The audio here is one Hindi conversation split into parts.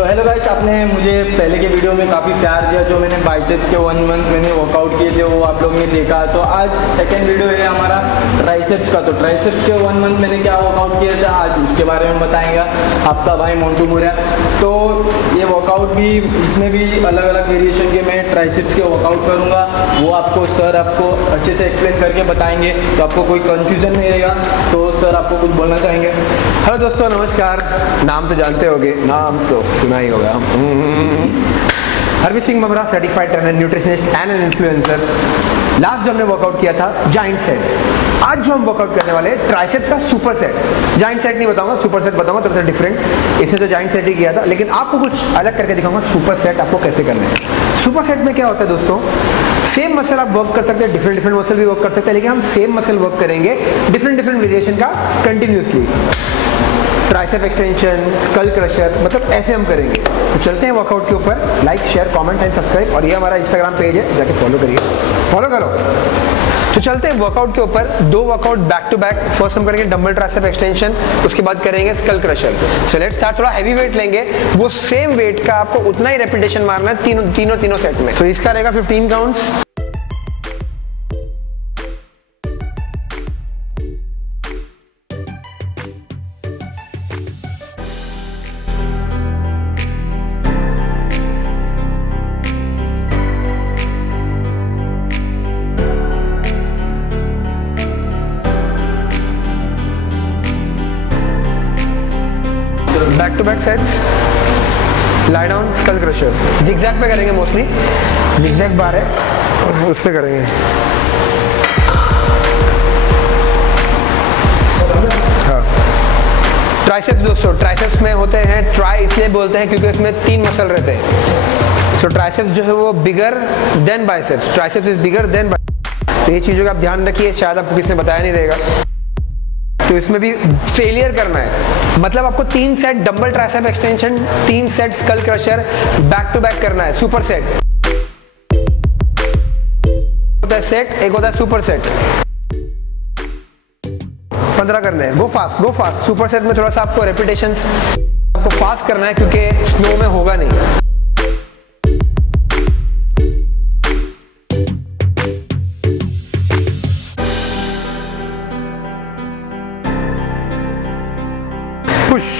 तो हेलो गाइस, आपने मुझे पहले के वीडियो में काफ़ी प्यार दिया। जो मैंने बाइसेप्स के 1 मंथ मैंने वर्कआउट किए थे वो आप लोग ने देखा। तो आज सेकंड वीडियो है हमारा ट्राइसेप्स का। तो ट्राइसेप्स के 1 मंथ मैंने क्या वर्कआउट किया था आज उसके बारे में बताएंगे आपका भाई मोंटू मोरया। तो ये वर्कआउट भी, इसमें भी अलग अलग वेरिएशन के मैं ट्राइसेप्स के वर्कआउट करूँगा, वो आपको सर आपको अच्छे से एक्सप्लेन करके बताएंगे, तो आपको कोई कन्फ्यूजन नहीं रहेगा। तो सर आपको कुछ बोलना चाहेंगे? हेलो दोस्तों, नमस्कार। नाम तो जानते होंगे, नाम तो सुना ही होगा। Harmeet Singh Bamra, certified trainer, nutritionist and an influencer. Last जो हमने वर्कआउट किया था जाइंट सेट्स। आज जो हम वर्कआउट करने वाले हैं ट्राइसेप्स का सुपर सेट। जाइंट सेट नहीं बताऊंगा, सुपर सेट बताऊंगा, थोड़ा सा डिफरेंट। इसने तो जाइंट सेट ही किया था, लेकिन आपको कुछ अलग करके दिखाऊंगा सुपर सेट आपको कैसे करना है। सुपर सेट में क्या होता है दोस्तों, सेम मसल आप वर्क कर सकते हैं, डिफरेंट मसल भी वर्क कर सकते हैं, लेकिन हम सेम मसल वर्क करेंगे डिफरेंट वेरिएशन का continuously. Tricep extension, skull crusher, मतलब ऐसे हम करेंगे। तो चलते हैं वर्कआउट के ऊपर। Like, share, comment and subscribe. और ये हमारा इंस्टाग्राम पेज है, जाके फॉलो करिए, फॉलो करो। तो चलते हैं वर्कआउट के ऊपर। 2 workout back to back. First हम करेंगे डंबल ट्राइसेप एक्सटेंशन, उसके बाद करेंगे skull crusher. So let's start. थोड़ा हैवी वेट लेंगे, वो सेम वेट का आपको उतना ही रेपिटेशन मारना है तीनों सेट में। तो इसका रहेगा 15 counts. Back to back sets, lie down, skull crusher. Zigzag पे करेंगे मोस्टली, जिगजैग बार है और उस पे करेंगे। हाँ, ट्राइसेप्स दोस्तों, ट्राइसेप्स में होते हैं ट्राई इसलिए बोलते हैं क्योंकि इसमें 3 मसल रहते हैं। सो ट्राइसेप्स जो है वो bigger than biceps, triceps is bigger than biceps. तो ये चीज़ों का आप ध्यान रखिए, शायद आपको किसी ने बताया नहीं रहेगा। तो इसमें भी फेलियर करना है, मतलब आपको 3 set dumbbell tricep extension, 3 set skull crusher back to back करना है। सुपर सेट होता है सेट, एक होता है सुपर सेट। 15 करने हैं। गो फास्ट, गो फास्ट। सुपर सेट में थोड़ा सा आपको रेपिटेशंस आपको फास्ट करना है क्योंकि स्लो में होगा नहीं। पुश,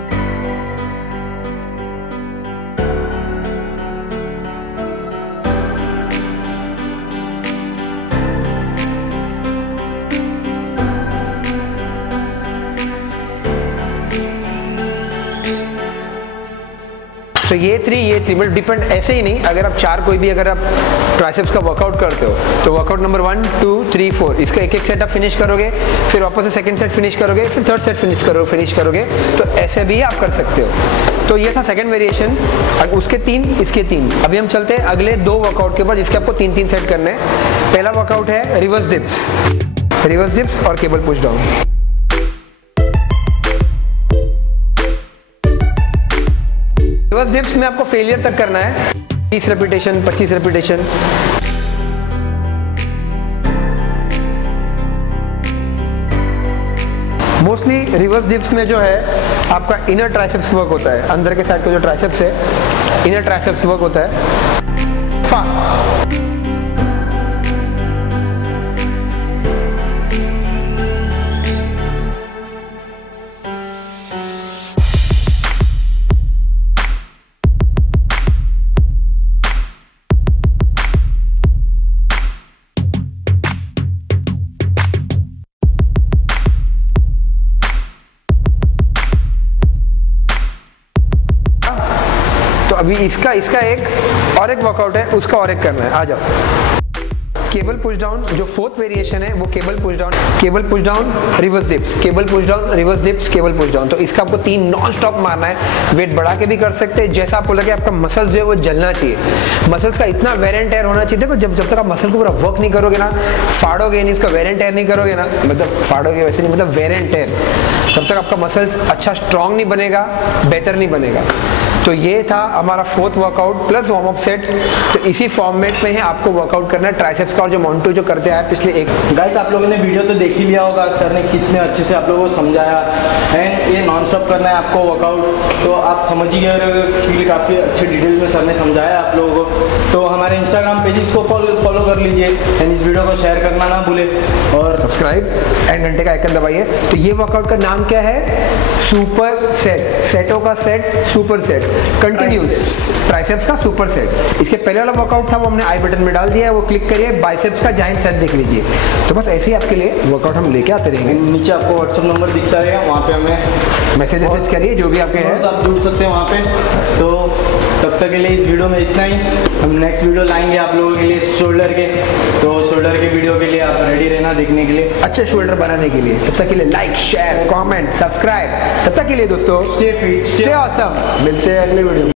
तो ये 3 मतलब डिपेंड ऐसे ही नहीं। अगर आप 4 कोई भी अगर आप ट्राइसेप्स का वर्कआउट करते हो तो वर्कआउट नंबर 1, 2, 3, 4 इसका एक सेट आप फिनिश करोगे, फिर वापस से सेकंड सेट फिनिश करोगे, फिर थर्ड सेट फिनिश करोगे। तो ऐसे भी आप कर सकते हो। तो ये था सेकंड वेरिएशन, उसके 3, इसके 3। अभी हम चलते हैं अगले 2 वर्कआउट के ऊपर जिसके आपको 3 सेट करने हैं। पहला वर्कआउट है रिवर्स डिप्स और cable push down. Reverse dips में आपको फेलियर तक करना है, 30 repetition, 25 repetition. Mostly reverse dips में जो है आपका इनर ट्राइसेप्स वर्क होता है, अंदर के साइड का जो ट्राइसेप्स है इनर ट्राइसेप्स वर्क होता है। फास्ट, अभी इसका एक और एक वर्कआउट है, उसका और एक करना है। आ जाओ। केबल पुश डाउन जो 4th वेरिएशन है वो cable push down reverse dips, cable push down reverse dips, cable push down. तो इसका आपको 3 नॉन स्टॉप मारना है। वेट बढ़ा के भी कर सकते हैं, जैसा आपको लगे। आपका मसल्स जो है वो जलना चाहिए, मसल्स का इतना वेर एंड टेयर होना चाहिए। देखो जब तक आप मसल को पूरा वर्क नहीं करोगे ना, फाड़ोगे नहीं, इसका वेर एंड टेयर नहीं करोगे ना, मतलब फाड़ोगे वैसे नहीं, मतलब वेर एंड टेयर, तब तक आपका मसल्स अच्छा स्ट्रॉन्ग नहीं बनेगा, बेहतर नहीं बनेगा। तो ये था हमारा 4th workout plus warm up set. तो इसी फॉर्मेट में है आपको वर्कआउट करना है ट्राइसेप्स का, और जो मोंटू जो करते आए पिछले एक। गाइस आप लोगों ने वीडियो तो देख ही लिया होगा, सर ने कितने अच्छे से आप लोगों को समझाया। एंड ये नॉन स्टॉप करना है आपको वर्कआउट, तो आप समझ ही गए, काफ़ी अच्छे डिटेल में सर ने समझाया आप लोगों को। तो हमारे इंस्टाग्राम पेजेस को फॉलो कर लीजिए एंड इस वीडियो को शेयर करना ना भूले, और सब्सक्राइब एंड घंटे का आइकन दबाइए। तो ये वर्कआउट का नाम क्या है? सुपर सेट, सेटों का set, super set, continuous triceps का सुपर सेट। इसके पहले वाला वर्कआउट था वो हमने आई बटन में डाल दिया है, वो क्लिक करिए, बाइसेप्स का जाइंट सेट देख लीजिए। तो बस ऐसे ही आपके लिए वर्कआउट हम लेके आते रहेंगे। नीचे आपको व्हाट्सएप नंबर दिखता रहेगा, वहाँ पे हमें मैसेज करिए जो भी आपके हैं, आप जुड़ सकते हैं वहाँ पे। तो तब तक के लिए इस वीडियो में इतना ही। हम नेक्स्ट वीडियो लाएंगे आप लोगों के लिए शोल्डर के, तो शोल्डर के वीडियो के लिए आप रेडी रहना देखने के लिए, अच्छे शोल्डर बनाने के लिए। तब तक के लिए लाइक, शेयर, कमेंट, सब्सक्राइब। तब तक के लिए दोस्तों, स्टे फिट, स्टे ऑसम। मिलते हैं अगले वीडियो में।